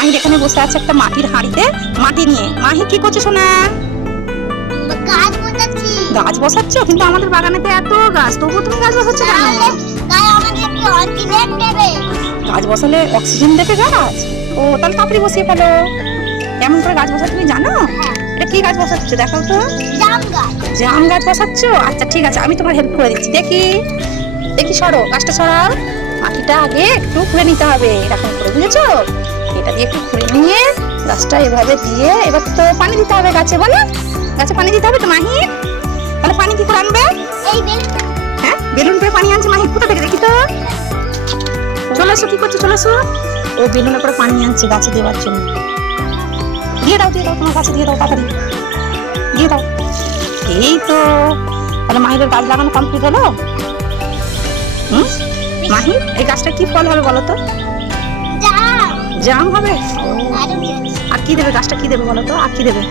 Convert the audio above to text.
মাহির এখানে বসে আছে একটা মাটির হাঁড়িতে মাটি নিয়ে। মাহি কি করছো সোনা? গাছ বসাচ্ছি। গাছ বসাচ্ছো? কিন্তু আমাদের বাগানেতে এত গাছ, তবুও তুমি গাছ বসাচ্ছো কেন? তাই আমাদের কি অক্সিজেন দেবে? গাছ বসালে অক্সিজেন দেবে গাছ? ও তাহলে তাড়াতাড়ি বসিয়ে ফেলো। কেমন করে গাছ বসাচ্ছো তুমি জানো? হ্যাঁ। এটা কি গাছ বসাচ্ছো দেখাও তো। জাম গাছ। জাম গাছ বসাচ্ছো? আচ্ছা ঠিক আছে, আমি তোমার হেল্প করে দিচ্ছি। দেখি দেখি, সরো, গাছটা সরাও। মাটিটা আগে একটু খুঁড়ে নিতে হবে এরকম করে, বুঝেছো? এটা দিয়ে একটু খুঁড়ে নিয়ে গাছটা এভাবে দিয়ে এবার তো পানি দিতে হবে গাছে, বলো? গাছে পানি দিতে হবে তো মাহি? তাহলে পানি কি করে আনবে? এই বেলুন। হ্যাঁ, বেলুন করে পানি আনছে মাহি। কোথা থেকে দেখি তো। চলে এসো, কি করছো? চলে এসো। ও বেলুনে করে পানি আনছে গাছে দেওয়ার জন্য। দিয়ে দাও, দিয়ে দাও, তোমার গাছে দিয়ে দাও, তাড়াতাড়ি দিয়ে দাও। এই তো, তাহলে মাহিরের গাছ লাগানো কমপ্লিট হলো। মাহি, এই গাছটা কি ফল হবে বলো তো? জাম। জাম হবে? আরো আর কি দেবে গাছটা, কি দেবে বলো তো? আর কি দেবে?